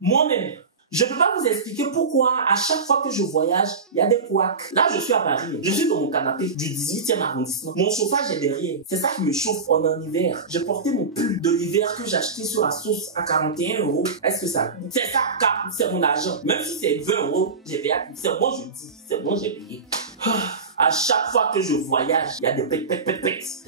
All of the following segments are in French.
Moi-même, je ne peux pas vous expliquer pourquoi à chaque fois que je voyage, il y a des couacs. Là, je suis à Paris. Je suis dans mon canapé du 18e arrondissement. Mon chauffage est derrière. C'est ça qui me chauffe. On est en hiver. J'ai porté mon pull de l'hiver que j'ai acheté sur la source à 41 €. Est-ce que ça... C'est ça, c'est mon argent. Même si c'est 20 €, j'ai payé. C'est bon, je dis. C'est bon, j'ai payé. À chaque fois que je voyage, il y a des pètes.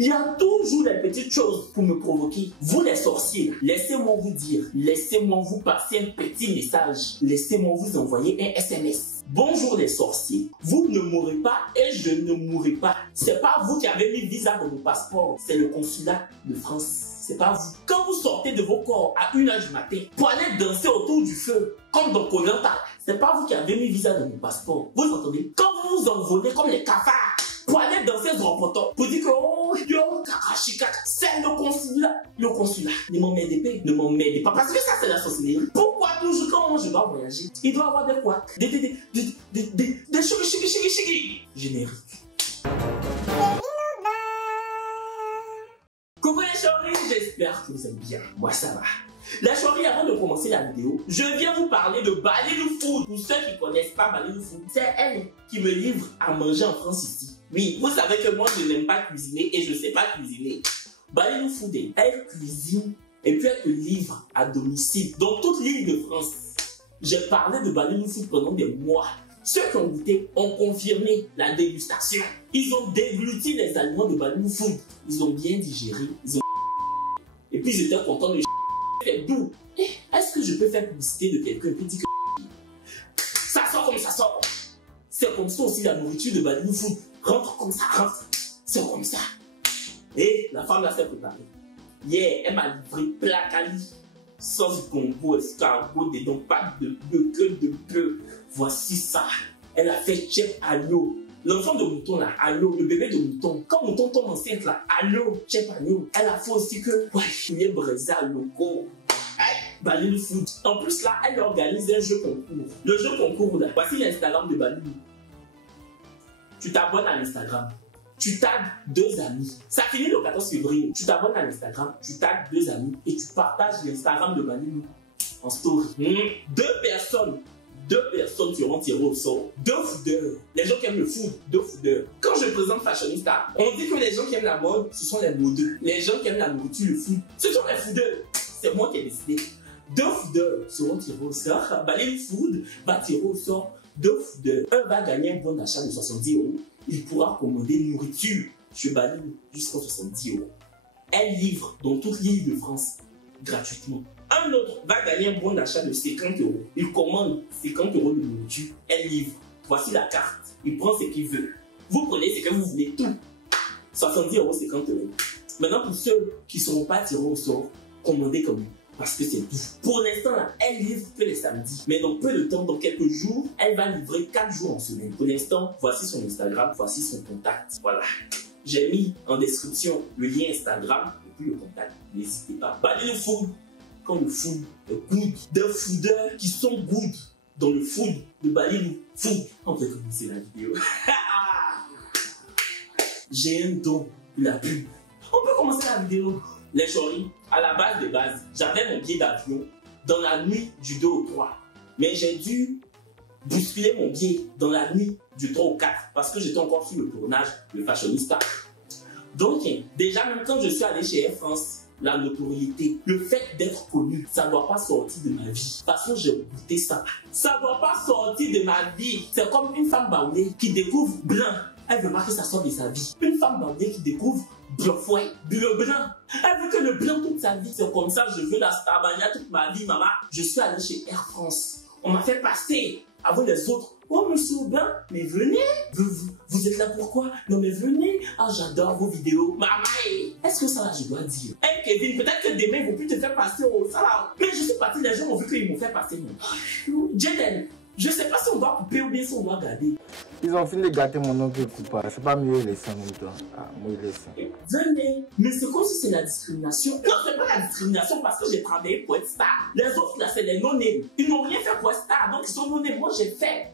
Il y a toujours des petites choses pour me provoquer. Vous les sorciers, laissez-moi vous dire, laissez-moi vous passer un petit message, laissez-moi vous envoyer un SMS. Bonjour les sorciers, vous ne mourrez pas et je ne mourrai pas. C'est pas vous qui avez mis visa dans mon passeport, c'est le consulat de France. C'est pas vous. Quand vous sortez de vos corps à 1 h du matin pour aller danser autour du feu, comme dans Koh-Lanta, c'est pas vous qui avez mis visa dans mon passeport. Vous entendez? Quand vous vous envolez comme les cafards pour aller danser dans le poteau, pour dire que oh yo, kakashika, c'est le consulat. Le consulat. Ne m'en m'aidez pas. Ne m'en m'aidez pas. Parce que ça, c'est la sorcellerie. Pourquoi toujours quand je dois voyager, il doit y avoir des couacs, des chigi génériques. Coucou les choris, j'espère que vous allez bien. Moi ça va. La choris, avant de commencer la vidéo, je viens vous parler de Balilou Food. Pour ceux qui ne connaissent pas Balilou Food, c'est elle qui me livre à manger en France ici. Oui, vous savez que moi je n'aime pas cuisiner et je ne sais pas cuisiner. Balilou Food, elle cuisine et puis elle te livre à domicile dans toute l'île de France. J'ai parlé de Balilou Food pendant des mois. Ceux qui ont goûté ont confirmé la dégustation. Ils ont dégluti les aliments de Balilou Food. Ils ont bien digéré. Et puis j'étais content de c'est doux. Est-ce que je peux faire publicité de quelqu'un qui dit que ça sort comme ça sort? C'est comme ça aussi la nourriture de Balilou Food. Rentre comme ça, rentre. C'est comme ça. Et la femme là s'est préparée. Hier, elle m'a livré placali, sauce gombo, escargot, dedans, pâte de bœuf, queue de bœuf. Voici ça. Elle a fait chef agneau. L'enfant de mouton là, agneau, le bébé de mouton. Quand mouton tombe enceinte là, agneau, chef agneau. Elle a fait aussi que, ouais, il est brisé à loco. Balilou Food. En plus là, elle organise un jeu concours. Le jeu concours là, voici l'Instagram de Balilou. Tu t'abonnes à l'Instagram. Tu tags 2 amis. Ça finit le 14 février. Tu t'abonnes à l'Instagram, tu tags 2 amis et tu partages l'Instagram de Balilou en story. 2 personnes seront tirées au sort. 2 foodeurs. Les gens qui aiment le food, 2 foodeurs. Quand je présente Fashionista, on dit que les gens qui aiment la mode, ce sont les modeux. Les gens qui aiment la nourriture, le food, ce sont les foodeurs. C'est moi qui ai décidé. 2 foodeurs seront tirés au sort. Balilou Food va tirer au sort 2 foodeurs. Un va gagner un bon d'achat de 70 €. Il pourra commander nourriture chez Balilou jusqu'à 70 €. Elle livre dans toute l'île de France gratuitement. Un autre va gagner un bon d'achat de 50 €. Il commande 50 € de nourriture. Elle livre. Voici la carte. Il prend ce qu'il veut. Vous prenez ce que vous voulez, tout. 70 €, 50 €. Maintenant, pour ceux qui ne seront pas tirés au sort, commandez comme lui. Parce que c'est tout. Pour l'instant, là, elle livre que les samedis. Mais dans peu de temps, dans quelques jours, elle va livrer 4 jours en semaine. Pour l'instant, voici son Instagram, voici son contact. Voilà. J'ai mis en description le lien Instagram et puis le contact. N'hésitez pas. Balilou Food. Quand le food est good, des fooders qui sont good dans le food de Balilou Food. On peut commencer la vidéo. J'ai un don pour la pub. On peut commencer la vidéo. Les choris, à la base de base, j'avais mon billet d'avion dans la nuit du 2 au 3. Mais j'ai dû bousculer mon billet dans la nuit du 3 au 4 parce que j'étais encore sur le tournage de Fashionista. Donc, déjà, même quand je suis allé chez Air France, la notoriété, le fait d'être connu, ça ne doit pas sortir de ma vie. Parce que j'ai goûté ça. Ça ne doit pas sortir de ma vie. C'est comme une femme baoulée qui découvre blanc. Elle veut pas que ça sorte de sa vie. Une femme baoulée qui découvre le blanc. Elle veut que le blanc toute sa vie. C'est comme ça, je veux la Starmania toute ma vie, maman. Je suis allé chez Air France. On m'a fait passer avant les autres. Oh, monsieur Aubin, mais venez. Vous êtes là pourquoi? Non, mais venez. Ah, j'adore vos vidéos. Maman, est-ce que ça là, je dois dire? Hey, Kevin, peut-être que demain, ils vont plus te faire passer au salaire. Mais je suis parti, les gens ont vu qu'ils m'ont fait passer. Jaden, je sais pas si on doit couper ou bien si on doit garder. Ils ont fini de gâter mon oncle coupable. C'est pas mieux les laisser en même temps. Ah, moi, ils laissent. Venez. Mais c'est comme si c'est la discrimination. Non, c'est pas la discrimination parce que j'ai travaillé pour être star. Les autres, là, c'est les non-nés. Ils n'ont rien fait pour être star. Donc, ils sont non-nés. Moi, j'ai fait.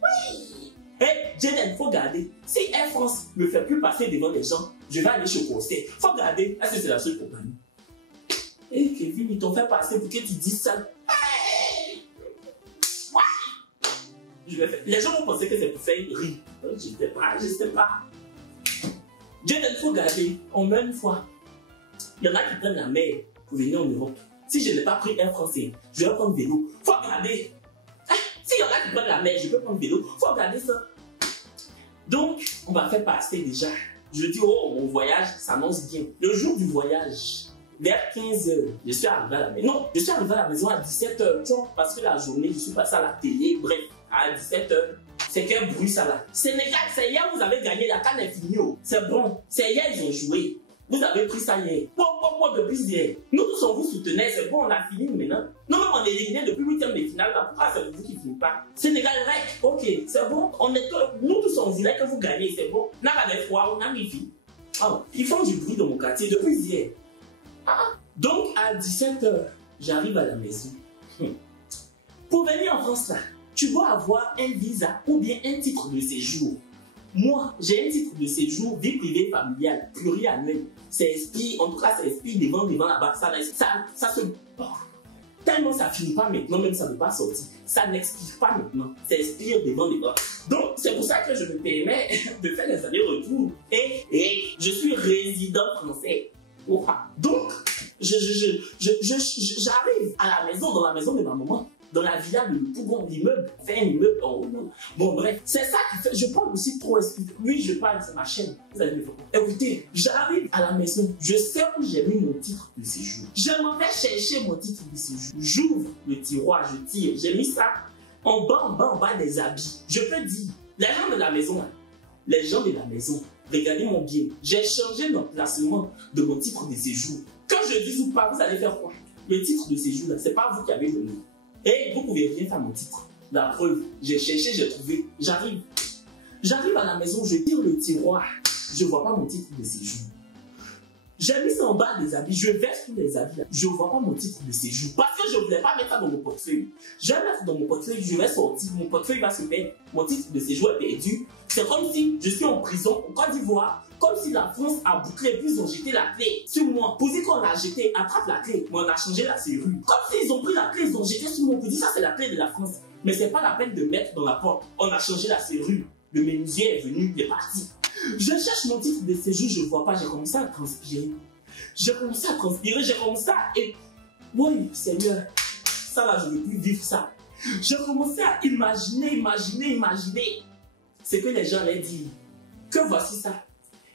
Oui. Hey, Jaden, faut garder. Si Air France ne me fait plus passer devant les gens, je vais aller chez Conseil. Faut garder. Est-ce que c'est la seule compagnie? Hey, Kevin, ils t'ont fait passer pour que tu dises ça. Hey! Ouais! Les gens vont penser que c'est pour faire rire. Je sais pas. Dieu il faut garder. On meurt une fois. Il y en a qui prennent la mer pour venir en Europe. Si je n'ai pas pris Air France, je vais prendre vélo. Faut regarder. S'il y en a qui prennent la mer, je peux prendre vélo. Faut regarder ça. Donc, on va faire passer déjà. Je dis, oh, mon voyage s'annonce bien. Le jour du voyage, vers 15h, je suis arrivé à la maison. Non, je suis arrivé à la maison à 17h. Parce que la journée, je suis passé à la télé. Bref, à 17h. C'est quel bruit ça là. Sénégal, c'est hier, vous avez gagné, la canne est finie. C'est bon. C'est hier, ils ont joué. Vous avez pris ça hier. Pourquoi depuis hier? Nous tous, on vous soutenait, c'est bon, on a fini maintenant. Nous-mêmes, on est éliminés depuis 8e de finale. Là. Pourquoi c'est vous qui ne finissez pas? Sénégal, ok, c'est bon. Nous tous, on voulait que vous gagnez, c'est bon. Là, la fois, on a mis vie. Oh, ils font du bruit dans mon quartier depuis hier. Donc, à 17h, j'arrive à la maison. Pour venir en France, là, tu dois avoir un visa ou bien un titre de séjour. Moi, j'ai un titre de séjour vie privée familiale pluriannuel. C'est expire, en tout cas, ça expire devant là-bas. Ça se... Tellement ça finit pas maintenant, même ça ne veut pas sortir. Ça n'expire pas maintenant. Ça expire devant. Donc, c'est pour ça que je me permets de faire les allers-retours. Et je suis résident français. Donc, j'arrive à la maison, dans la maison de ma maman. Dans la villa de Pougon, l'immeuble, fait un immeuble. Bon, bref, c'est ça qui fait. Je parle aussi trop. Oui, je parle, c'est ma chaîne. Vous allez me faire. Écoutez, j'arrive à la maison. Je sais où j'ai mis mon titre de séjour. Je m'en vais chercher mon titre de séjour. J'ouvre le tiroir, je tire. J'ai mis ça en bas des habits. Je peux dire, les gens de la maison, regardez-moi bien. J'ai changé l'emplacement de mon titre de séjour. Quand je dis ou pas, vous allez faire quoi? Le titre de séjour, c'est pas vous qui avez donné. Et vous pouvez rien faire mon titre. La preuve, j'ai cherché, j'ai trouvé, j'arrive. J'arrive à la maison, je tire le tiroir, je ne vois pas mon titre de séjour. J'ai mis ça en bas des habits, je verse tous les habits, je ne vois pas mon titre de séjour. Parce que je ne voulais pas mettre ça dans mon portefeuille. Je vais mettre dans mon portefeuille, je vais sortir, mon portefeuille va se perdre, mon titre de séjour est perdu. C'est comme si je suis en prison en Côte d'Ivoire, comme si la France a bouclé, puis ils ont jeté la clé sur moi. Pour dire qu'on l'a jeté, attrape la clé, mais on a changé la serrure. Comme s'ils ont pris la clé, ils ont jeté sur moi. Pour dire ça, c'est la clé de la France. Mais c'est pas la peine de mettre dans la porte. On a changé la serrure. Le menuisier est venu, il est parti. Je cherche mon titre de séjour, je ne vois pas, j'ai commencé à transpirer. J'ai commencé à... Et... Oui, Seigneur, ça là, je ne veux plus vivre ça. J'ai commencé à imaginer ce que les gens allaient dire. Que voici ça.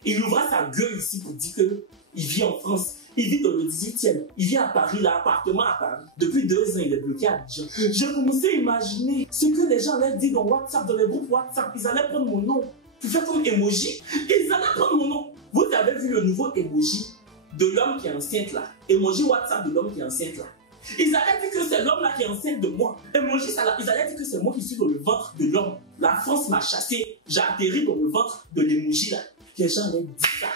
Il ouvra sa gueule ici pour dire qu'il vit en France. Il vit dans le 18e. Il vit à Paris, l'appartement à Paris. Depuis 2 ans, il est bloqué à Abidjan. J'ai commencé à imaginer ce que les gens allaient dire dans WhatsApp, dans les groupes WhatsApp. Ils allaient prendre mon nom pour faire comme emoji. Ils allaient prendre mon nom. Vous avez vu le nouveau emoji de l'homme qui est enceinte là. Emoji WhatsApp de l'homme qui est enceinte là. Ils allaient dire que c'est l'homme là qui est enceinte de moi. Emoji ça là. Ils allaient dire que c'est moi qui suis dans le ventre de l'homme. La France m'a chassé. J'ai atterri dans le ventre de l'emoji là. Les gens allaient dire ça.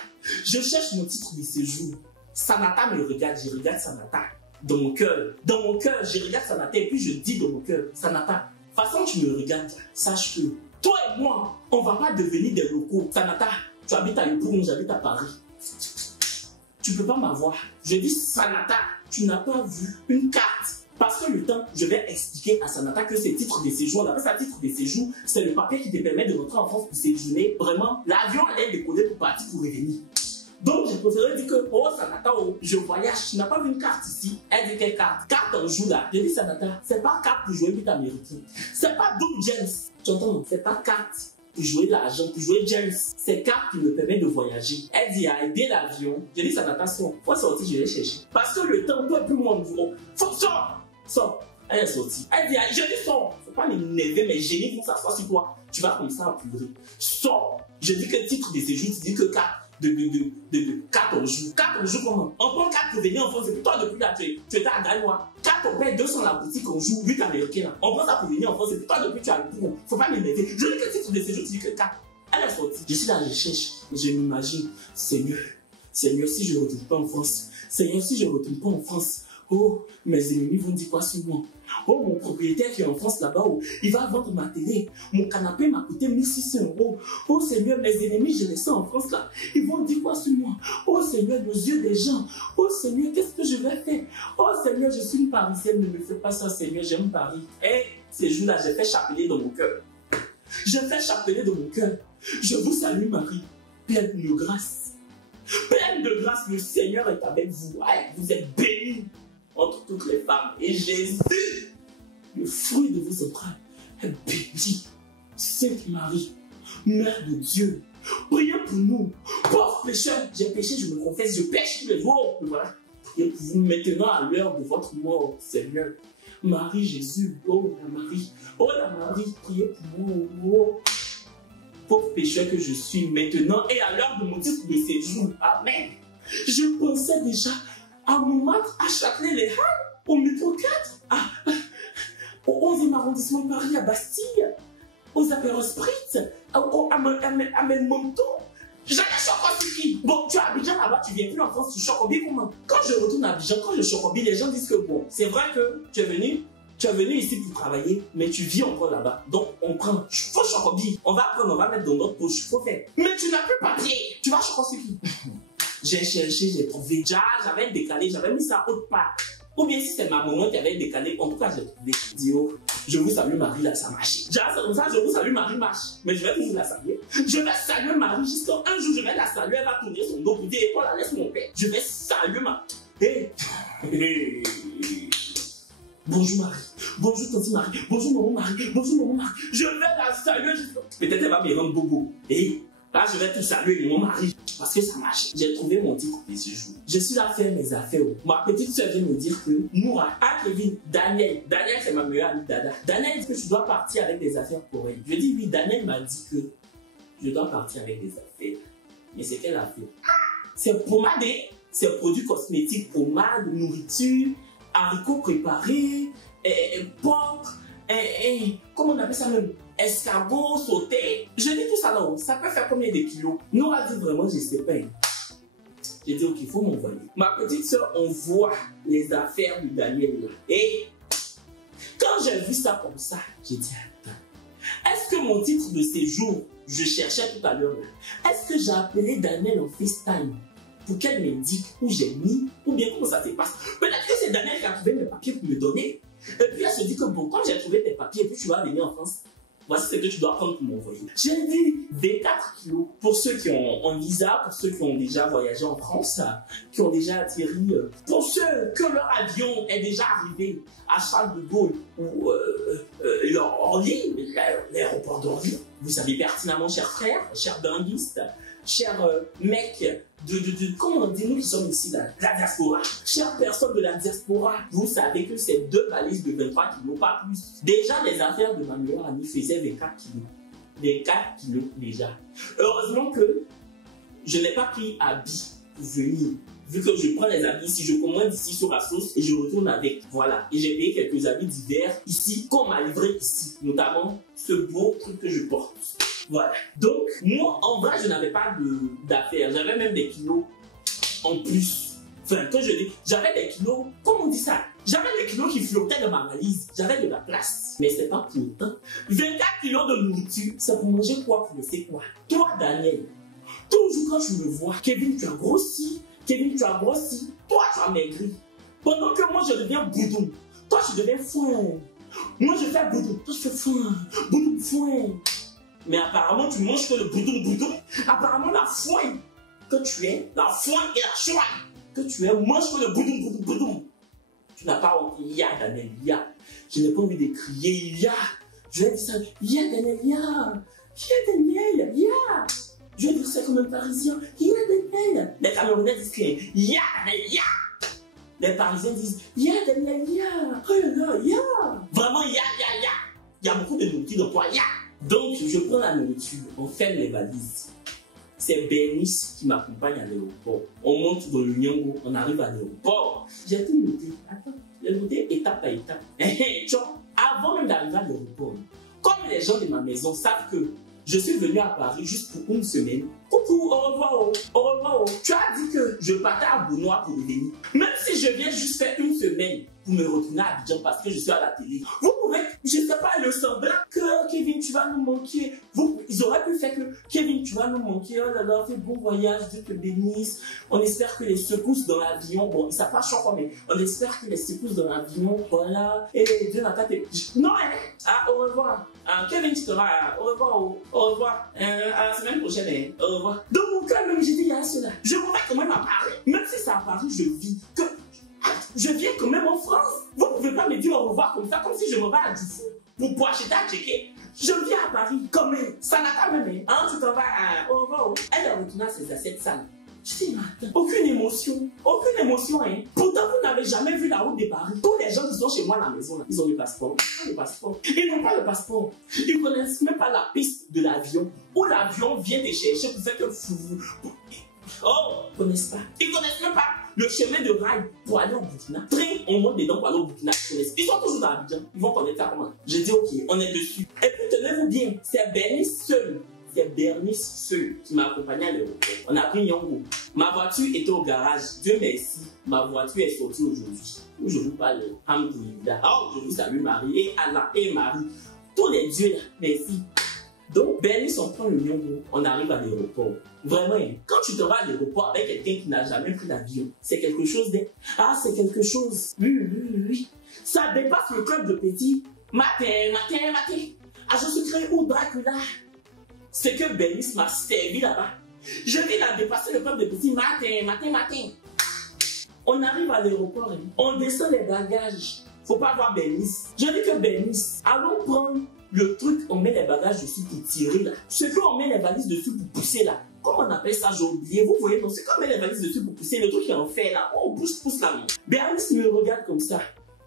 Je cherche mon titre de séjour. Sanata me regarde, je regarde Sanata. Dans mon cœur, je regarde Sanata et puis je dis dans mon cœur, Sanata, façon tu me regardes, sache que toi et moi, on ne va pas devenir des locaux. Sanata, tu habites à Yopougon, j'habite à Paris. Tu ne peux pas m'avoir. Je dis, Sanata, tu n'as pas vu une carte. Parce que le temps, je vais expliquer à Sanata que ces titres de séjour, on appelle ça titre de séjour, c'est le papier qui te permet de rentrer en France pour séjourner. Vraiment, l'avion allait décoller pour partir pour revenir. Donc, j'ai préféré dire que, oh Sanata, oh, je voyage, tu n'as pas vu une carte ici. Elle dit quelle carte? Carte en joue là. J'ai dit Sanata, c'est pas carte pour jouer vite américain. C'est pas Doug James. Tu entends? C'est pas carte pour jouer l'argent, pour jouer James. C'est carte qui me permet de voyager. Elle dit, ah, bien l'avion. J'ai dit Sanata, sors. Faut sortir, je vais chercher. Parce que le temps peut plus mon niveau. Faut sortir. Sors. Elle est sortie. Elle dit, je dis sors. Faut pas m'énerver, mais génie vont s'asseoir sur toi. Tu vas comme ça à pleurer. Sors. Je dis que titre de séjour, tu dis que carte de 4 jours. 4 jours comment? On prend 4 pour venir en France. Et puis toi, depuis là, tu étais à Gagnois. 4 on paye 200 la boutique en jour, 8 américains là. On prend ça pour venir en France. Et puis toi, depuis tu as le pour. Faut pas m'énerver. Je dis que titre de séjour, tu dis que 4. Elle est sortie. Je suis là, je cherche. Je m'imagine, Seigneur, si je ne retourne pas en France. Seigneur, si je ne retourne pas en France. Oh, mes ennemis vont dire quoi sur moi? Oh, mon propriétaire qui est en France là-bas, oh, il va vendre ma télé. Mon canapé m'a coûté 1600 €. Oh Seigneur, mes ennemis, je les sens en France là. Ils vont dire quoi sur moi? Oh Seigneur, nos yeux des gens. Oh Seigneur, qu'est-ce que je vais faire? Oh Seigneur, je suis une Parisienne, ne me fais pas ça, Seigneur, j'aime Paris. Et ces jours-là, j'ai fait chapeler dans mon cœur. J'ai fait chapeler dans mon cœur. Je vous salue, Marie, pleine de grâce. Pleine de grâce, le Seigneur est avec vous. Aïe, vous êtes bénie entre toutes les femmes. Et Jésus, le fruit de vos entrailles, est béni. Sainte Marie, Mère de Dieu, priez pour nous, pauvres pécheurs. J'ai péché, je me confesse, je pêche tous les jours. Voilà. Priez pour vous maintenant à l'heure de votre mort, Seigneur. Marie, Jésus, oh la Marie, priez pour moi, oh. Pauvre pécheur que je suis maintenant et à l'heure de mon titre de séjour. Amen. Je pensais déjà à Montmartre, à Châtelet-les-Halles, au métro 4, au 11e arrondissement de Paris, à Bastille, aux Apéros Spritz, à Menmonto. J'allais Chocobi. Bon, tu es à Abidjan là-bas, tu viens plus en France, tu Chocobi comment? Quand je retourne à Abidjan, quand je Chocobi, les gens disent que bon, c'est vrai que tu es venu ici pour travailler, mais tu vis encore là-bas. Donc, on prend. Faut Chocobi. On va prendre, on va mettre dans notre poche. Faut faire. Mais tu n'as plus papier. Tu vas Chocobi. J'ai cherché, j'ai trouvé. J'avais décalé, j'avais mis ça autre part. Ou bien si c'est ma maman qui avait décalé, en tout cas, j'ai trouvé. Dio, je vous salue Marie, là, ça marche. Ça, je vous salue Marie, marche. Mais je vais toujours la saluer. Je vais saluer Marie jusqu'à un jour, je vais la saluer, elle va tourner son dos pour dire, Paul, laisse mon père. Je vais saluer Marie. Hey. Bonjour Marie, bonjour Tante Marie, bonjour maman Marie, bonjour maman Marie. Je vais la saluer. Peut-être elle va me rendre bobo. Et là, je vais tout saluer mon mari. Parce que ça marche. J'ai trouvé mon titre de séjour. Je suis là à faire mes affaires. Ma petite soeur vient me dire que Noura, Kevin, Daniel, c'est ma meilleure amie Dada. Daniel dit que je dois partir avec des affaires pour elle. Je dis oui, Daniel m'a dit que je dois partir avec des affaires. Mais c'est quelle affaire? C'est pommade, c'est produits cosmétiques, pommade, nourriture, haricots préparés, porc, comment on appelle ça même? Escargot, sauté. Je dis tout ça là, ça peut faire combien de kilos? Nous a dit vraiment, je ne sais pas. J'ai dit, ok, il faut m'envoyer. Ma petite soeur envoie les affaires de Daniel là. Et quand j'ai vu ça comme ça, j'ai dit, attends, est-ce que mon titre de séjour, je cherchais tout à l'heure là, est-ce que j'ai appelé Daniel en FaceTime pour qu'elle m'indique où j'ai mis, ou bien comment ça se passe? Peut-être que c'est Daniel qui a trouvé mes papiers pour me donner. Et puis elle se dit que bon, quand j'ai trouvé tes papiers, et puis tu vas venir en France, voici ce que tu dois prendre pour m'envoyer. J'ai dit 24 kilos pour ceux qui ont un visa, pour ceux qui ont déjà voyagé en France, qui ont déjà atterri, pour ceux que leur avion est déjà arrivé à Charles de Gaulle ou Orly, l'aéroport d'Orly. Vous savez pertinemment, chers frères, chers dinguistes, chers mecs comment on dit, nous qui sommes ici, la diaspora, chères personnes de la diaspora, vous savez que c'est 2 valises de 23 kilos, pas plus. Déjà, les affaires de ma meilleure amie faisaient 24 kilos. 24 kilos déjà. Heureusement que je n'ai pas pris habit pour venir. Vu que je prends les habits ici, je commande ici sur la sauce et je retourne avec. Voilà. Et j'ai payé quelques habits d'hiver ici, qu'on m'a livré ici. Notamment ce beau truc que je porte. Voilà. Donc, moi, en vrai, je n'avais pas d'affaires. J'avais même des kilos en plus. Enfin, quand je dis, j'avais des kilos, comment on dit ça? J'avais des kilos qui flottaient dans ma valise. J'avais de la place. Mais c'est pas pour autant. 24 kilos de nourriture, c'est pour manger quoi? Pour sais quoi? Toi, Daniel, toujours quand tu me vois, Kevin, tu as grossi. Kevin, tu as grossi. Toi, tu as maigri. Pendant que moi, je deviens boudou. Toi, tu deviens foin. Moi, je fais boudou. Toi, tu fais foin. Boudou, foin. Mais apparemment, tu manges que le boudou. Apparemment, la foin que tu es, la foin et la choix que tu es, mange que le boudou. Tu n'as pas honte. Il y a, Daniel, il y a. Je n'ai pas envie de crier, il y a. Je vais dire ça, il y a, Daniel, il y a. Il y a, Daniel, il y a. Je vais dire ça comme un Parisien, il y a, Daniel. Les Camerounais disent qu'il y a, Daniel, il y a. Les Parisiens disent, il y a, Daniel, il y a. Oh là là, il y a. Vraiment, il y a. Il y a beaucoup de nourriture dans toi, il y a. Donc, je prends la nourriture, on ferme les valises. C'est Bernice qui m'accompagne à l'aéroport. On monte dans le Nyongo, on arrive à l'aéroport. J'ai tout noté. Attends, j'ai noté étape à étape. Avant même d'arriver à l'aéroport, comme les gens de ma maison savent que Je suis venu à Paris juste pour une semaine. Coucou, au revoir, au revoir. Tu as dit que je partais à Benoît pour revenir. Même si je viens juste faire une semaine pour me retourner à Abidjan parce que je suis à la télé. Vous pouvez, je ne sais pas, le semblant que Kevin, tu vas nous manquer. Ils auraient pu faire que Kevin, tu vas nous manquer. Oh là là, fais bon voyage, Dieu te bénisse. On espère que les secousses dans l'avion, bon, ça passe chaque fois, mais on espère que les secousses dans l'avion, voilà. Et Dieu n'a pas été. Non, au revoir. Kevin, tu te vas. Au revoir. Au revoir. À la semaine prochaine. Au revoir. Dans mon cas, même, j'ai dit, il y a cela. Je reviens quand même à Paris. Même si c'est à Paris, je vis. Je viens quand même en France. Vous ne pouvez pas me dire au revoir comme ça, comme si je me vais à Dufou pour acheter à checker. Je viens à Paris quand même. Ça n'a pas même. Hein, tu t'en vas à au revoir. Elle est retournée à ses assiettes sales. Je dis, mais attends, aucune émotion, hein. Pourtant, vous n'avez jamais vu la route de Paris. Tous les gens qui sont chez moi à la maison, là, ils ont le passeport. Ils n'ont pas le passeport. Ils ne connaissent même pas la piste de l'avion. Où l'avion vient te chercher pour faire que vous... Oh, ils ne connaissent pas. Ils ne connaissent même pas le chemin de rail pour aller au Burkina. Train, on monte dedans pour aller au Burkina. Ils sont toujours dans Abidjan. Ils vont connaître ça comment. J'ai dit, ok, on est dessus. Et puis, tenez-vous bien, c'est Bernice seul. C'est Bernice seul qui m'a accompagné à l'aéroport. On a pris Yango. Ma voiture était au garage. Dieu merci, ma voiture est sortie aujourd'hui. Où je vous parle, Hamdoulillah. Oh, je vous salue Marie et Allah et Marie. Tous les dieux là, merci. Donc, Bernice, on prend le Yango. On arrive à l'aéroport. Vraiment, quand tu te vas à l'aéroport avec quelqu'un qui n'a jamais pris d'avion, c'est quelque chose de... Ah, c'est quelque chose. Oui. Ça dépasse le club de petit. Matin. Ah, je suis créé où Dracula. C'est que Bernice m'a servi là-bas. Je vais la dépasser le club de petit matin. On arrive à l'aéroport, on descend les bagages. Faut pas voir Bernice. Je dis que Bernice, allons prendre le truc, on met les bagages dessus pour tirer là. Ce qu'on met les valises dessus pour pousser là. Comment on appelle ça, j'ai oublié. Vous voyez, c'est qu'on met les valises dessus pour pousser le truc qui est en fait là. On pousse là. Bernice me regarde comme ça.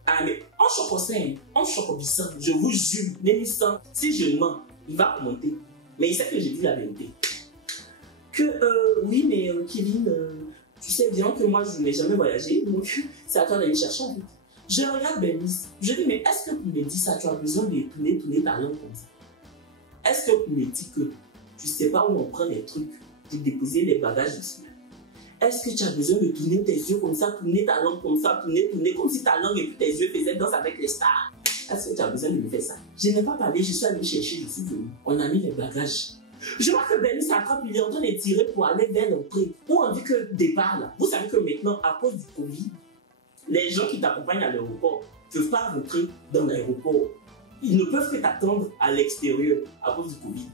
Ah mais en chocolat, en chocolat, je vous jure, Nélissa, si je mens, il va commenter. Mais il sait que j'ai dit la vérité. Oui, mais Kevin, tu sais bien que moi, je n'ai jamais voyagé, donc c'est à toi d'aller chercher en fait. Je regarde Bernice, je dis, mais est-ce que tu me dis ça, tu as besoin de tourner ta langue comme ça? Est-ce que tu me dis que tu ne sais pas où on prend les trucs, de déposer les bagages dessus? Est-ce que tu as besoin de tourner tes yeux comme ça, tourner ta langue comme ça, tourner, comme si ta langue et puis tes yeux faisaient danse avec les stars? Est-ce que tu as besoin de me faire ça? Je n'ai pas parlé, je suis allé chercher, je suis venu. On a mis les bagages. Je vois que Bernice attrape, il est en train de tirer pour aller vers l'entrée. Où on dit que départ là. Vous savez que maintenant, à cause du Covid, les gens qui t'accompagnent à l'aéroport ne peuvent pas rentrer dans l'aéroport. Ils ne peuvent que t'attendre à l'extérieur à cause du Covid.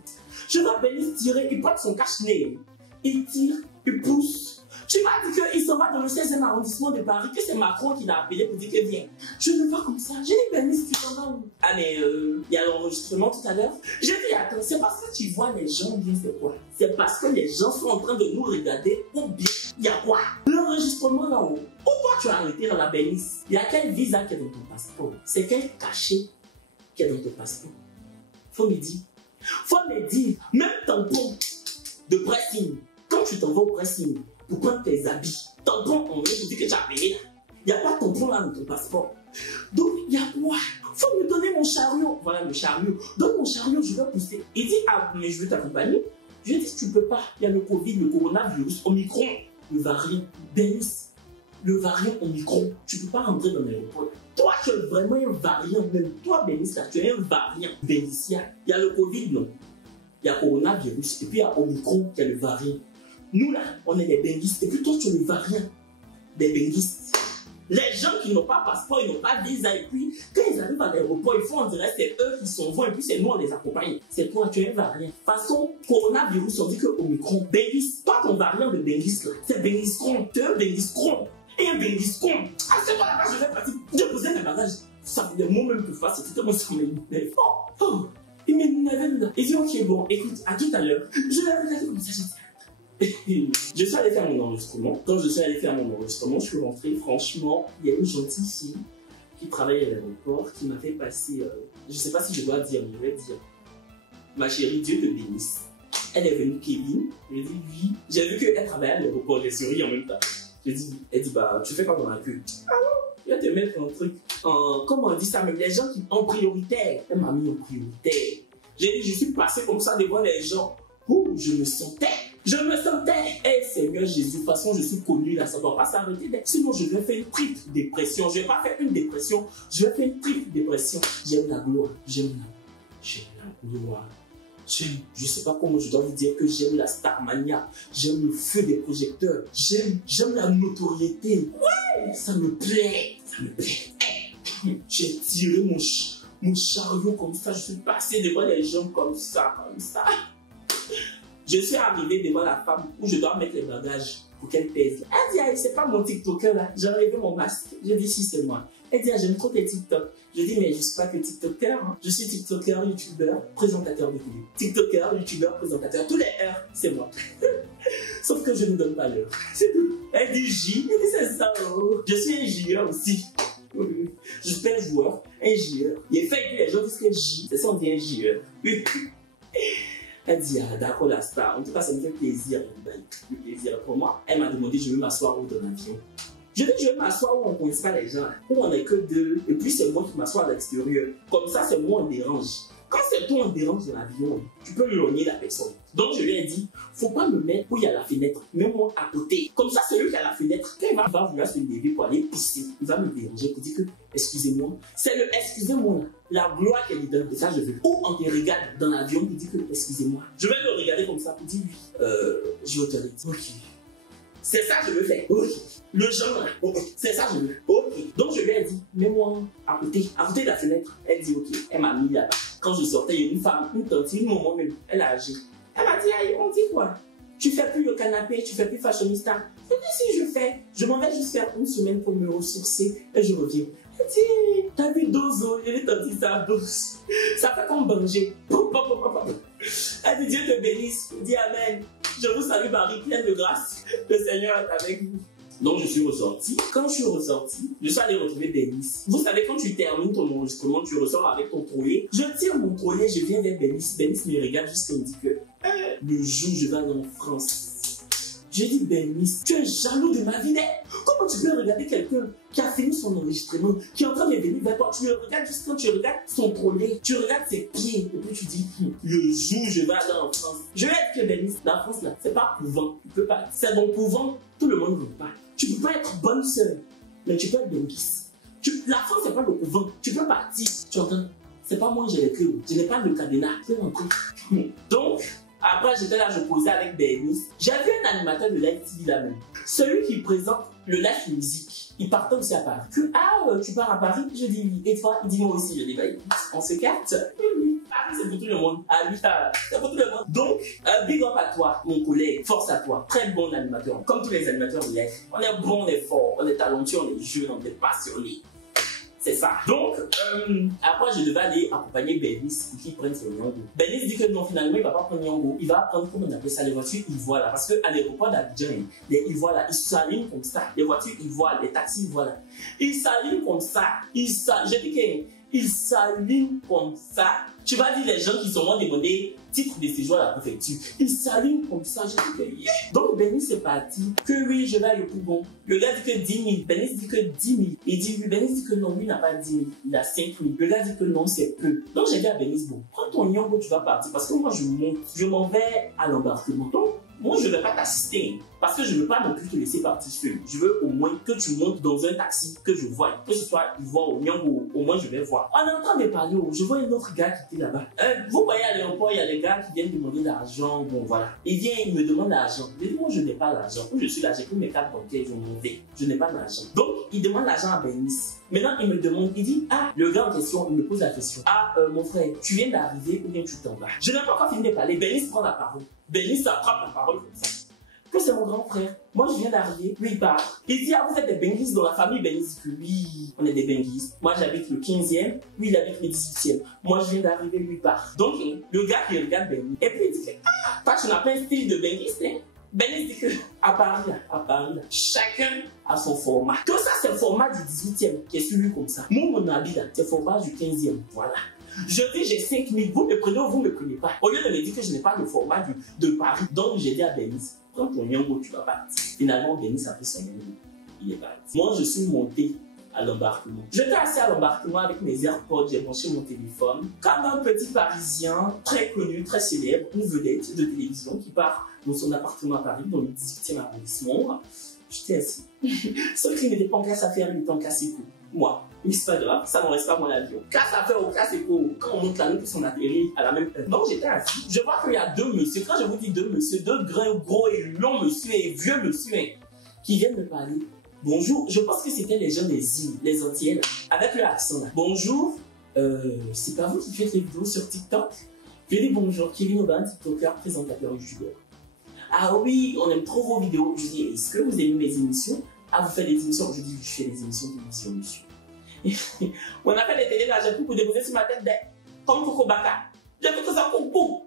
Je vois Bernice tirer, il porte son cache-nez. Il tire, il pousse. Tu m'as dit qu'il s'en va dans le 16e arrondissement de Paris, que c'est Macron qui l'a appelé pour dire que viens. Je ne vois comme ça. J'ai dit, Bernice, tu t'en vas où? Ah, mais il y a l'enregistrement tout à l'heure. J'ai dit, attends, c'est parce que tu vois les gens bien, c'est quoi? C'est parce que les gens sont en train de nous regarder ou bien il y a quoi? L'enregistrement là-haut. Pourquoi tu as arrêté dans la Bernice? Il y a quel visa qui est dans ton passeport? C'est quel cachet qui est dans ton passeport? Faut me dire. Même tampon de pressing. Quand tu t'en vas au pressing, pour prendre tes habits, tampon, on te dit que tu as payé là. Il n'y a pas de tampon là dans ton passeport. Donc, il y a quoi? Faut me donner mon chariot. Voilà le chariot. Donne mon chariot, je vais pousser. Il dit, ah, mais je vais t'accompagner. Je lui ai dit, tu ne peux pas. Il y a le Covid, le coronavirus, Omicron, le variant, Bernice, le variant Omicron. Tu ne peux pas rentrer dans l'aéroport. Toi, tu es vraiment un variant. Même toi, Bernice, là, tu es un variant. Bernice, il y a le Covid, non. Il y a coronavirus. Et puis, il y a Omicron, qui est le variant. Nous, là, on est des benguistes. Et puis, toi, tu es le variant des benguistes. Les gens qui n'ont pas passeport, ils n'ont pas visa. Et puis, quand ils arrivent à l'aéroport, ils font en direct, c'est eux qui sont vont. Et puis, c'est nous, on les accompagne. C'est toi, tu es un variant. Façon, coronavirus, on dit que Omicron, benguiste. Toi, ton variant de benguiste, là, c'est benguiscron. Tu es un benguiscron. Et un benguiscron. Ah, c'est toi là-bas, je vais partir. Déposer mes bagages. Ça fait des mots même pour faire. C'est tellement ça m'énerve. Oh, il m'énerve là. Il dit, ok, bon, écoute, à tout à l'heure. Je vais regarder comme ça, je suis allé faire mon enregistrement. Quand je suis allé faire mon enregistrement, je suis rentré. Franchement, il y a une gentille fille qui travaille à l'aéroport qui m'a fait passer. Je ne sais pas si je dois dire, mais je vais dire. Ma chérie, Dieu te bénisse. Elle est venue, Kevin. Je lui ai dit oui. J'ai vu qu'elle travaillait à l'aéroport. J'ai souri en même temps. Elle dit, bah, tu fais quoi dans la queue? Ah non, je vais te mettre un truc. Comment on dit ça même? Les gens qui en prioritaire. Elle m'a mis en prioritaire. J'ai dit, je suis passé comme ça devant les gens. Ouh, je me sentais. Eh Seigneur Jésus, de toute façon, je suis connu là, ça ne doit pas s'arrêter. Sinon, je vais faire une triple dépression. Je ne vais pas faire une dépression, je vais faire une triple dépression. J'aime la gloire, j'aime la gloire. Je ne sais pas comment je dois vous dire que j'aime la Starmania, j'aime le feu des projecteurs, j'aime la notoriété. Ouais, ça me plaît. J'ai tiré mon chariot comme ça, je suis passé devant les gens comme ça. Je suis arrivé devant la femme où je dois mettre les bagages pour qu'elle pèse. Elle dit, ah, c'est pas mon TikToker là, j'ai enlevé mon masque. Je dis, si, c'est moi. Elle dit, ah, j'aime trop tes TikTok. Je dis, mais je ne suis pas que TikToker. Hein. Je suis TikToker, YouTuber, présentateur de télé. TikToker, YouTuber, présentateur. Tous les R, c'est moi. Sauf que je ne donne pas l'heure. C'est tout. Elle dit J. Elle dit, c'est ça. Oh. Je suis un J aussi. Je suis un joueur, un joueur. Il est fait que les gens disent que J, c'est ça, on dit un joueur. Elle dit, ah, d'accord, la star. En tout cas, ça me fait plaisir. Le plaisir pour moi. Elle m'a demandé, je veux m'asseoir où dans l'avion. Je dis, je veux m'asseoir où on ne connaît pas les gens, où on n'est que deux. Et puis, c'est moi qui m'assois à l'extérieur. Comme ça, c'est moi on dérange. Quand c'est toi on dérange dans l'avion, tu peux logner la personne. Donc, je lui ai dit, faut pas me mettre où il y a la fenêtre. Mets-moi à côté. Comme ça, celui qui a la fenêtre, quand il va vouloir se lever pour aller pisser, il va me déranger pour dire que, excusez-moi. C'est le excusez-moi. La gloire qu'elle lui donne, ça je veux. Ou on te regarde dans l'avion pour dire que, excusez-moi. Je vais le regarder comme ça pour dire, oui, j'ai autorité. Ok. C'est ça que je veux faire. Ok. Le genre, ok. C'est ça que je veux. Ok. Donc je lui ai dit, mets-moi à côté de la fenêtre. Elle dit ok. Elle m'a mis là-bas. Quand je sortais, il y a une femme, une tante, une maman même. Elle a agi. Elle m'a dit, aïe, on dit quoi? Tu fais plus le canapé, tu fais plus fashionista. Je dis si je fais, je m'en vais juste faire une semaine pour me ressourcer et je reviens. Elle dit, t'as vu Dozo, il est tenti sa bouche. Ça fait comme Banger. Elle dit, Dieu te bénisse. Je dis amen. Je vous salue Marie, pleine de grâce. Le Seigneur est avec vous. Donc je suis ressorti. Quand je suis ressorti, je suis allé retrouver Bénice. Vous savez, quand tu termines ton enregistrement, tu ressors avec ton trolley. Je tire mon trolley, je viens vers Bénice. Bénice me regarde jusqu'à me dit que le jour où je vais aller en France. J'ai dit, Bénice, tu es jaloux de ma vie. Comment tu peux regarder quelqu'un qui a fini son enregistrement, qui est en train de venir vers toi? Tu le regardes juste quand tu regardes son trolley, tu regardes ses pieds, et puis tu dis, le jour où je vais aller en France. Je vais être que Bénice, la France là, c'est pas couvent. Tu peux pas. C'est bon couvent, tout le monde ne veut pas. Tu peux pas être bonne sœur, mais tu peux être Bénice. La France, c'est pas le couvent. Tu peux partir. Tu entends? C'est pas moi, j'ai les clés. Je n'ai pas le cadenas. Tu entends? Donc, après, j'étais là, je posais avec Bénice. J'avais un animateur de Live TV là-même. Celui qui présente le live musique. Il partait aussi à Paris. Tu pars à Paris? Je dis oui. Et toi? Il dit moi aussi. Je dis bah, on se capte. Paris, c'est pour tout le monde. Ah oui, c'est pour tout le monde. Donc, big up à toi, mon collègue. Force à toi. Très bon animateur. Comme tous les animateurs de live. On est bon, on est fort, on est talentueux, on est jeune, on est passionné. C'est ça. Donc, après, je devais aller accompagner Bénice pour qu'il prenne son Nyongo. Bénice dit que non, finalement, il ne va pas prendre Nyongo. Il va prendre, comment on appelle ça, les voitures Ivoire là. Parce qu'à l'aéroport d'Abidjan, les Ivoire là, ils s'alignent comme ça. Les voitures Ivoire, les taxis Ivoire là. Ils s'alignent comme ça. Je dis qu'ils s'alignent comme ça. Tu vas dire les gens qui sont moins demandés titre de séjour à la préfecture. Ils s'alignent comme ça. Je dis que yeah. Donc Bénice est parti. Que oui, je vais aller au plus bon. Le gars dit que 10 000. Bénice dit que 10 000. Il dit, Bénice dit que non, lui n'a pas 10 000. Il a 5 000. Le gars dit que non, c'est peu. Donc j'ai dit à Bénice, bon, prends ton Nyongo, tu vas partir. Parce que moi, je monte. Je m'en vais à l'embarquement. Donc, moi, je ne vais pas t'assister. Parce que je ne veux pas non plus te laisser partir seul. Je veux au moins que tu montes dans un taxi, que je vois. Que ce soit Ivoire ou Nyongo, au moins je vais voir. On est en train de parler. Je vois un autre gars qui était là-bas. Vous voyez à l'aéroport, il y a des gars qui viennent demander de l'argent. Bon, voilà. Il vient, il me demande de l'argent. Je dis, moi, je n'ai pas l'argent. Où je suis là, j'ai pris mes cartes bancaires, ils ont monté. Je n'ai pas d'argent. Donc, il demande l'argent à Bénice. Maintenant, il me demande, il dit, ah, le gars en question, il me pose la question. Ah, mon frère, tu viens d'arriver ou bien tu t'en vas? Je n'ai pas encore fini de parler. Bénice prend la parole. Bénice attrape la parole comme ça. Que c'est mon grand frère. Moi, je viens d'arriver. Lui, il part. Il dit, ah, vous êtes des Benguis dans la famille. Bénice dit que oui, on est des Benguis. Moi, j'habite le 15e. Lui, il habite le 18e. Moi, je viens d'arriver. Lui, il part. Donc, le gars qui regarde Bénice. Et puis, il dit que, ah, toi, tu n'as pas un style de Benguis, hein? Bénice dit que, à Paris, là, chacun a son format. Que ça, c'est le format du 18e qui est suivi comme ça. Moi, mon habit, là, c'est le format du 15e. Voilà. Je dis, j'ai 5 000. Vous me prenez ou vous ne me prenez pas. Au lieu de me dire que je n'ai pas le format de Paris. Donc, j'ai dit à Bénice, prends ton Nyongo, tu vas partir. Finalement, Bénice a pris son Nyongo. Il est parti. Moi, je suis monté à l'embarquement. J'étais assis à l'embarquement avec mes AirPods, j'ai branché mon téléphone. Comme un petit Parisien très connu, très célèbre, une vedette de télévision qui part dans son appartement à Paris, dans le 18e arrondissement. J'étais assis. Sauf qu'il n'était pas en classe à faire, il était en classe éco. Moi, mais c'est pas grave, ça ne reste pas mon avion. Classe à faire au classe éco, quand on monte la nuit, on atterrit à la même heure. Donc j'étais assis. Je vois qu'il y a deux messieurs. Quand je vous dis deux messieurs, deux gros et longs messieurs et vieux messieurs qui viennent me parler. Bonjour, je pense que c'était les gens des îles, les Antilles, avec leur accent là. Bonjour, c'est pas vous qui faites les vidéos sur TikTok? Je dis bonjour, Kevin Aubin, TikToker, présentateur youtubeur. Ah oui, on aime trop vos vidéos. Je dis, est-ce que vous aimez mes émissions? Ah, vous faites des émissions? Je dis, je fais des émissions, monsieur. On a fait des télés là, j'ai pu pour déposer sur ma tête comme Coco Baka. J'ai fait tout ça pour boum.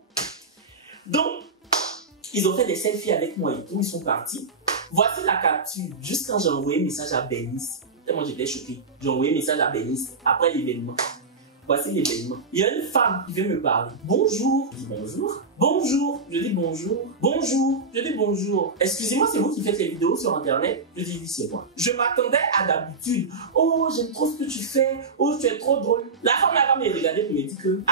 Donc, ils ont fait des selfies avec moi et tout, ils sont partis. Voici la capture, juste quand j'ai envoyé un message à Bernice. Tellement j'étais choqué. J'ai envoyé un message à Bernice après l'événement. Voici l'événement. Il y a une femme qui vient me parler. Bonjour. Je dis bonjour. Bonjour. Je dis bonjour. Bonjour. Je dis bonjour. Excusez-moi, c'est vous qui faites les vidéos sur internet? Je dis oui, c'est moi. Je m'attendais à d'habitude. Oh, j'aime trop ce que tu fais. Oh, tu es trop drôle. La femme là-bas m'a regardé et me dit que,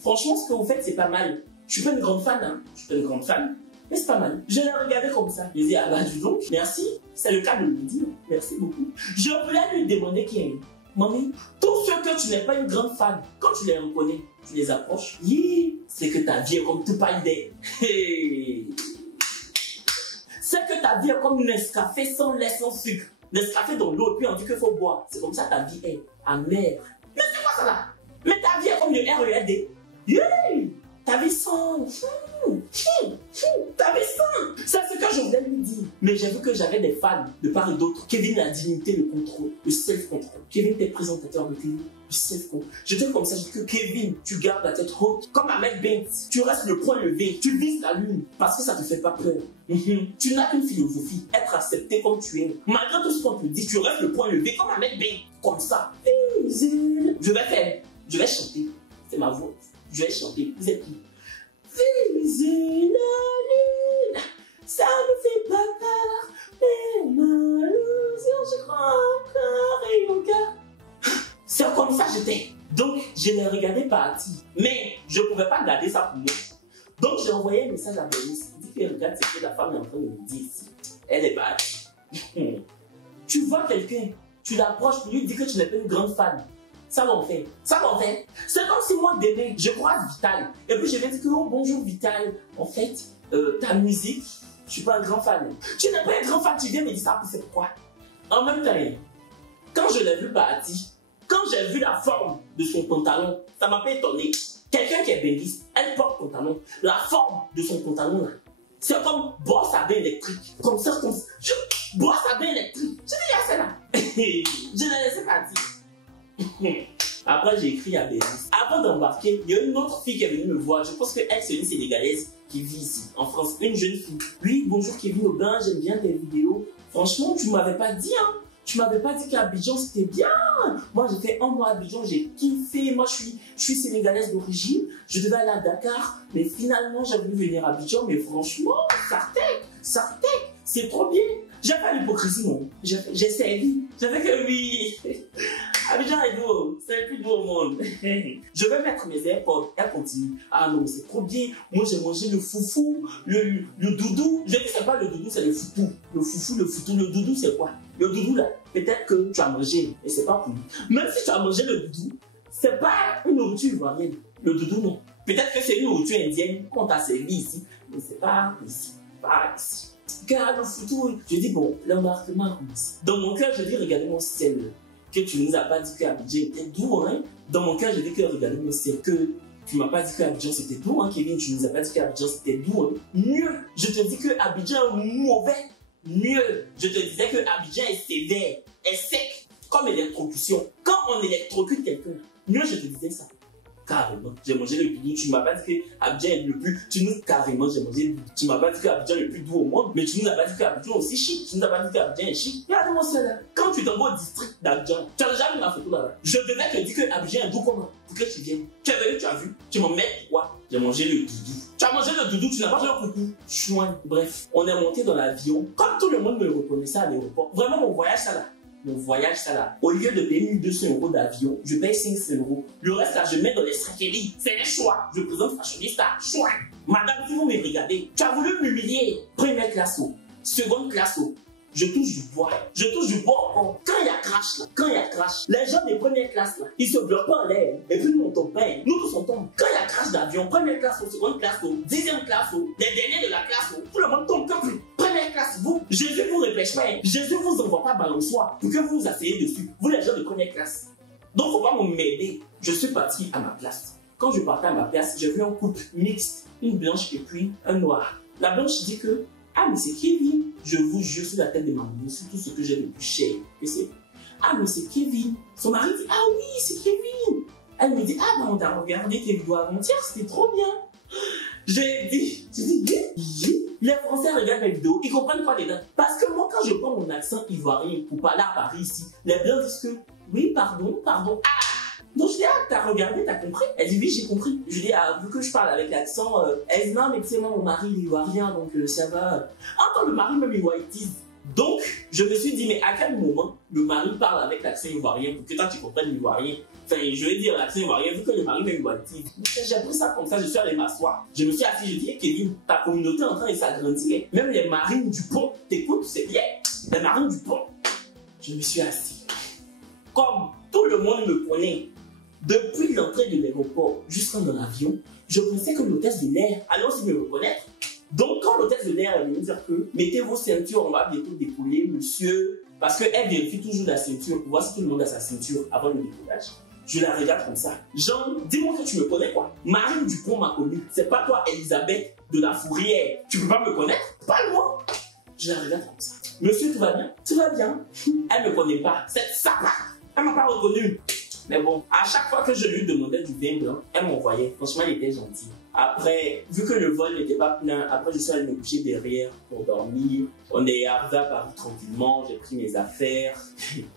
franchement, ce que vous faites, c'est pas mal. Je suis pas une grande fan, hein. Je suis pas une grande fan. Mais c'est pas mal. Je l'ai regardé comme ça. Je lui ai dit, ah bah, dis donc, merci. C'est le cas de le dire. Merci beaucoup. Je voulais lui demander qui est. Mamie, tous ceux que tu n'es pas une grande fan, quand tu les reconnais, tu les approches, c'est que ta vie est comme tout paille. C'est que ta vie est comme Nescafé sans lait, sans sucre. Nescafé dans l'eau, puis on dit qu'il faut boire. C'est comme ça ta vie est amère. Mais c'est quoi ça là? Mais ta vie est comme le RERD. Ta vie sans... Ta vie sans... C'est ce que je voulais lui dire. Mais j'ai vu que j'avais des fans de part et d'autre. Kevin, la dignité, le contrôle, le self-control. Kevin, t'es présentateur de télé, le self-control. J'étais comme ça, je dis que Kevin, tu gardes la tête haute. Comme Ahmed Bent, tu restes le poing levé. Tu vises la lune parce que ça te fait pas peur. Tu n'as qu'une philosophie, être accepté comme tu es. Malgré tout ce qu'on te dit, tu restes le poing levé comme Ahmed Bent. Comme ça. Je vais chanter. C'est ma voix. Je vais chanter. Vous êtes qui? Viser la lune, ça ne fait pas peur, mais malheureusement je crois encore et encore. C'est comme ça j'étais. Donc je l'ai regardé partir, mais je ne pouvais pas garder ça pour moi. Donc j'ai envoyé un message à Bernice. Il dit que regarde ce que la femme est en train de me dire ici. Elle est partie. Tu vois quelqu'un, tu l'approches pour lui dire que tu n'es pas une grande fan. Ça l'en fait. Ça l'en fait. C'est comme si moi, demain, je croise Vital. Et puis je vais dire que, oh, bonjour Vital. En fait, ta musique, je suis pas un grand fan. Tu n'es pas un grand fan, tu viens me dire ça pour faire quoi? En même temps, quand je l'ai vu partir, quand j'ai vu la forme de son pantalon, ça m'a pas étonné. Quelqu'un qui est béniste, elle porte pantalon. La forme de son pantalon, là, c'est comme brosse à bain électrique. Comme ça, comme ça. Brosse à bain électrique. Je dis, il y a ça là. Je l'ai laissé partir. Après, j'ai écrit à Bernice. Avant d'embarquer, il y a une autre fille qui est venue me voir. Je pense qu'elle, c'est une Sénégalaise qui vit ici, en France. Une jeune fille. Oui, bonjour Kevin Aubin, j'aime bien tes vidéos. Franchement, tu m'avais pas dit, hein. Tu m'avais pas dit qu'Abidjan c'était bien. Moi, j'ai fait un mois à Abidjan, j'ai kiffé. Moi, je suis sénégalaise d'origine. Je devais aller à Dakar, mais finalement, j'ai voulu venir à Abidjan. Mais franchement, Sartek, c'est trop bien. J'ai pas l'hypocrisie, non. J'ai servi. J'avais que oui. Abidjan est doux, c'est le plus doux au monde. Je vais mettre mes AirPods. Elle continue. Ah non, c'est trop bien. Moi, j'ai mangé le foufou, le doudou. Je dis, c'est pas le doudou, c'est le foufou. Le foufou, le foutou. Le doudou, c'est quoi? Le doudou, là, peut-être que tu as mangé, mais c'est pas pour lui. Même si tu as mangé le doudou, c'est pas une nourriture ivoirienne. Le doudou, non. Peut-être que c'est une nourriture indienne qu'on t'a servi ici, mais c'est pas ici. Pas ici. Car le foutou, je dis, bon, l'embarquement commence. Dans mon cœur, je dis, regardez mon ciel. Que tu nous as pas dit qu'Abidjan était doux, hein. Dans mon cœur, je dis que regardez mon ciel, que tu m'as pas dit qu'Abidjan c'était doux, hein, Kevin. Tu nous as pas dit qu'Abidjan c'était doux, hein. Mieux, je te dis que Abidjan est mauvais. Mieux, je te disais que Abidjan est sévère, est sec, comme électrocution. Quand on électrocute quelqu'un, mieux je te disais ça. Carrément, j'ai mangé le doudou. Tu ne m'as pas dit que Abidjan est le plus. Carrément, j'ai mangé le doudou. Tu ne m'as pas dit que Abidjan est le plus doux au monde, mais tu ne nous as pas dit que Abidjan est aussi chic. Tu ne nous as pas dit que Abidjan est chic. Regarde-moi ça là. Quand tu t'envoies au district d'Abidjan, tu as déjà vu ma photo là-bas. Je devais te dire que Abidjan est doux comment? Pour que tu viennes. Tu es venu, tu as vu. Tu m'en mets quoi? J'ai mangé le doudou. Tu as mangé le doudou, tu n'as pas fait un coucou. Chouin. Bref, on est monté dans l'avion. Comme tout le monde me reconnaissait à l'aéroport. Vraiment, mon voyage ça là. mon voyage, ça là. Au lieu de payer 1200 € d'avion, je paye 500 €. Le reste là, je mets dans les stratégies. C'est un choix. Je présente fashionista. Choix. Madame, si vous me regardez, tu as voulu m'humilier. Première classe, seconde classe, je touche du bois. Je touche du bois encore. Quand il y a crash là, les gens des premières classes là, ils se bloquent pas en l'air. Et puis nous on tombe. Nous tous on tombe. Quand il y a crash d'avion, première classe, seconde classe, 10e classe, les derniers de la classe, tout le monde tombe comme plus. Première classe, vous, Jésus vous repêche pas. Jésus vous envoie pas balançoire pour que vous vous asseyez dessus. Vous les gens de première classe. Donc faut pas m'aider. Je suis parti à ma place. Quand je partais à ma place, j'ai vu un couple mixte, une blanche et puis un noir. La blanche dit que ah, mais c'est Kevin. Je vous jure sur la tête de ma maman, c'est tout ce que j'ai de plus cher. Ah, mais c'est Kevin. Son mari dit, ah oui, c'est Kevin. Elle me dit, ah, ben on t'a regardé tes vidéos avant-hier, c'était trop bien. J'ai dit, les Français regardent mes vidéos, ils comprennent pas les dents. Parce que moi, quand je prends mon accent ivoirien pour parler à Paris ici, les blancs disent que, oui, pardon. Ah! Donc je dis, ah, t'as regardé, t'as compris? Elle dit, oui, j'ai compris. Je dis, ah, vu que je parle avec l'accent, elle dit, non, mais tu sais, moi, mon mari, il est ivoirien, donc ça va. Encore le mari même ivoiritise. Donc, je me suis dit, mais à quel moment le mari parle avec l'accent ivoirien pour que toi, tu comprennes l'ivoirien? Enfin, je vais dire l'accent ivoirien, vu que le mari même ivoiritise. J'ai pris ça comme ça, je suis allé m'asseoir. Je me suis assis, je dis, Kevin, ta communauté est en train de s'agrandir. Même les marines du pont, t'écoutes, c'est bien. Les marines du pont. Je me suis assis. Comme tout le monde me connaît, depuis l'entrée de l'aéroport jusqu'en dans l'avion, je pensais que l'hôtesse de l'air allait aussi me reconnaître. Donc, quand l'hôtesse de l'air est venue dire que mettez vos ceintures, on va bientôt décoller, monsieur, parce qu'elle vérifie toujours la ceinture pour voir si tout le monde a sa ceinture avant le décollage. Je la regarde comme ça. Jean, dis-moi que tu me connais quoi. Marine Dupont m'a connu. C'est pas toi, Elisabeth de la Fourrière. Tu peux pas me connaître? Parle-moi. Je la regarde comme ça. Monsieur, tout va bien? Tout va bien. Elle me connaît pas. Cette sapa. Elle m'a pas reconnu. Mais bon, à chaque fois que je lui demandais du vin blanc, elle m'envoyait. Franchement, elle était gentille. Après, vu que le vol n'était pas plein, après je suis allé me coucher derrière pour dormir. On est arrivé à Paris tranquillement, j'ai pris mes affaires.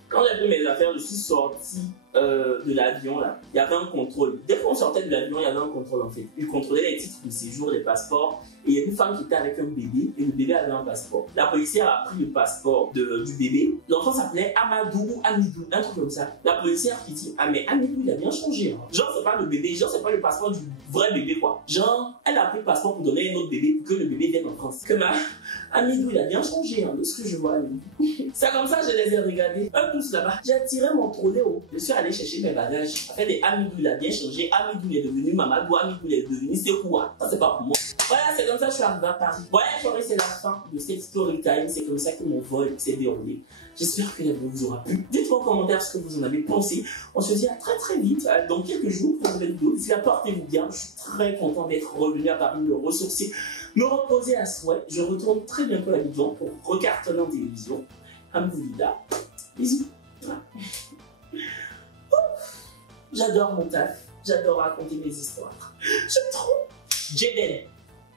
Quand j'ai pris mes affaires, je suis sorti de l'avion là. Il y avait un contrôle. Dès qu'on sortait de l'avion, il y avait un contrôle en fait. Ils contrôlaient les titres de séjour, les passeports. Et il y a une femme qui était avec un bébé et le bébé avait un passeport. La policière a pris le passeport du bébé. L'enfant s'appelait Amadou ou Amidou, un truc comme ça. La policière qui dit, ah mais Amidou il a bien changé. Hein. Genre c'est pas le bébé, genre c'est pas le passeport du vrai bébé quoi. Genre elle a pris le passeport pour donner un autre bébé pour que le bébé vienne en France. Que Amidou il a bien changé hein, de ce que je vois. C'est comme ça je les ai regardés. Eux tous là-bas. J'ai tiré mon troléo. Je suis allé chercher mes bagages. Après des Amidou il a bien changé. Amidou il est devenu Mamadou. Amidou il est devenu Sekouwa. Ça c'est pas pour moi. Voilà, c'est comme ça que je suis arrivé à Paris. Voilà, c'est la fin de cette story time. C'est comme ça que mon vol s'est déroulé. J'espère que la vidéo vous aura plu. Dites-moi en commentaire ce que vous en avez pensé. On se dit à très très vite, dans quelques jours pour une nouvelle vidéo. D'ici là, portez-vous bien. Je suis très content d'être revenu à Paris, me ressourcer, me reposer à souhait. Je retourne très bientôt à la vidéo pour recartonner en télévision. Hamdoulillah. Bisous. J'adore mon taf. J'adore raconter mes histoires. J'aime trop. Jaden,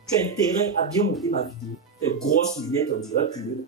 tu as intérêt à bien monter ma vidéo. Tes grosses lunettes, on dirait plus.